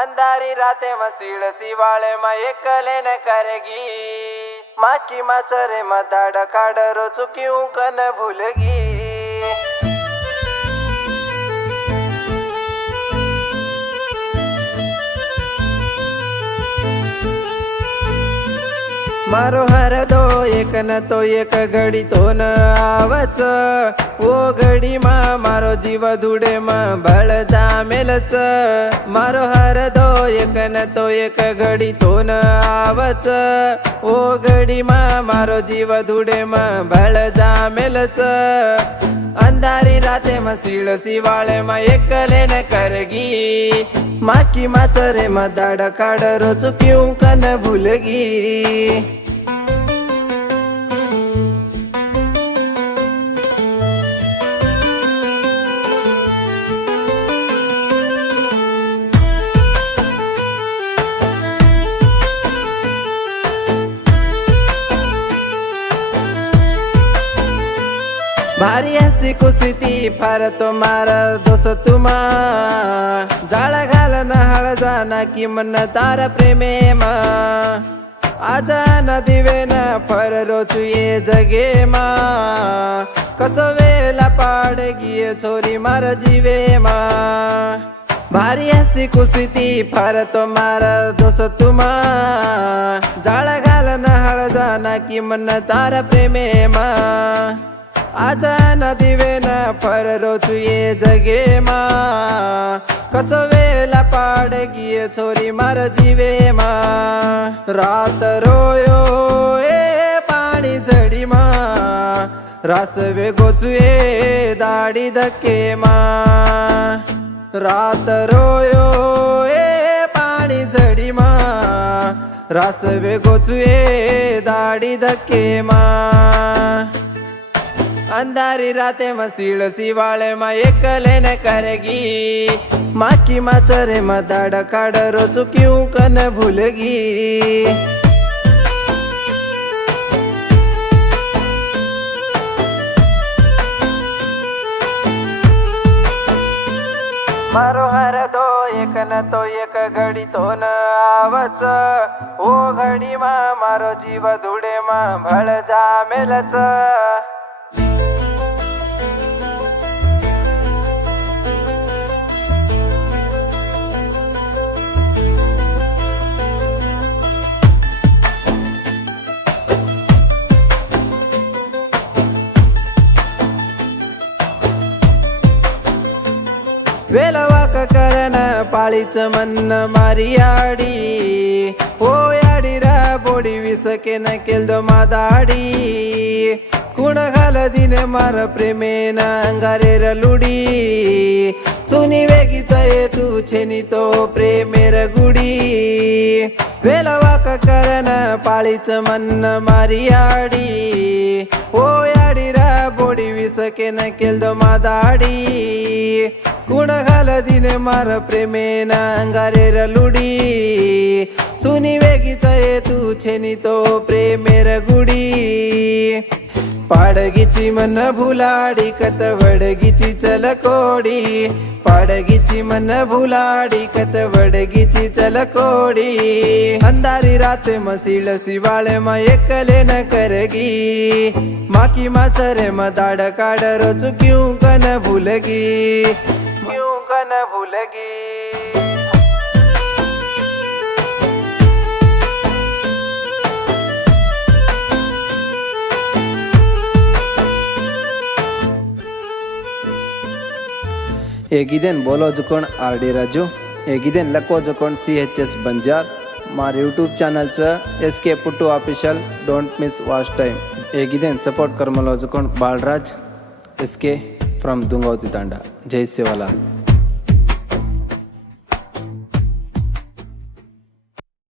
अंधारी राते मसीळ सिवाळे मा एकले न करगी माकी माचरे मदाड काडरो चुकिऊ कन भूलगी मारो हर दो एक न तो एक घडी तो न आवच ओ घडी मा मारो जीव धुडे मा बळ जामेलच मारो हर दो एक न तो एक घडी तो न आवच ओ घडी मा मारो जीव धुडे मा बळ जामेलच अंधारी राते मसीळ सिवाळे मा एकले न करगी माकी माचरे मदाड काडरो चुकिऊ कन भूलगी भारी हसी कुसिती फार तो मारा दोस्त तुमा जाळा घाल न हळ जाना की मन तार प्रेमे मा आजा न दिवे न फर रोचू ये जगे मा कसो वेला पाड गिये छोरी मार जीवे मा भारी हसी कुसिती फार तो मारा दोस्त तुमा जाळा घाल न हळ जाना की मन तार प्रेमे मा आजा न दिवे न फर रोचू ये जगे मा कसो वेला पाड गिये छोरी मार जीवे मा रात रोयो ए पाणी झडी मा रासवे गोचू ये दाडी धक्के मा रात रोयो ए पाणी झडी मा रासवे गोचू ये दाडी धक्के मा अंधारी राते मसीळ सिवाळे मा एकले न करगी माकी माचरे मदाड काडरो चुकिऊ कन भूलगी मारो हर दो एक न तो एक घडी तो न आवच ओ घडी मा मारो जीव धुडे मा भळ जामेलच वेलवाक करन पाळीच मन मारी आडी ओ याडी रा बोडी विसके न केल्दो मादाडी कुण घाल दिने मार प्रेमेन अंगारेर लुडी सुनी वेगीच ये तू छेनी तो प्रेमेर गुडी वेलवाक करन पाळीच मन मारी आडी ओ याडी रा बोडी विसके न केल्दो मादाडी कुण घाल दिने मार प्रेमेन अंगारेर लुडी सुनी वेगीच ये तू छेनी तो प्रेमेर गुडी पाडगीची मन भुलाडी कत वडगीची चलकोडी पाडगीची मन भुलाडी कत वडगीची चलकोडी अंधारी राते मसीळ सिवाळे मा एकले न करगी माकी माचरे मदाड काडरो चुकिऊ कन भूलगी क्यों कन भूलगी ಹೇಗಿದೇನು ಬೋಲೋ ಜುಕೋಣ ಆರ್ ಡಿ ರಾಜು ಹೇಗಿದೇನು ಲಕ್ಕೋ ಜುಕೋಣ CHS ಬಂಜಾರ್ ಮಾರ ಯೂಟ್ಯೂಬ್ ಚಾನಲ್चं SK Puttu official don't miss watch time ಹೇಗಿದೇನು ಸಪೋರ್ಟ್ ಕರ್ಮलो ಜುಕೋಣ ಬಾಳರಾಜ್ SK ಫ್ರಮ್ ದುಂಗಾವತಿ ತಾಂಡ ಜೈ ಸೇವಾಲಾಲ್.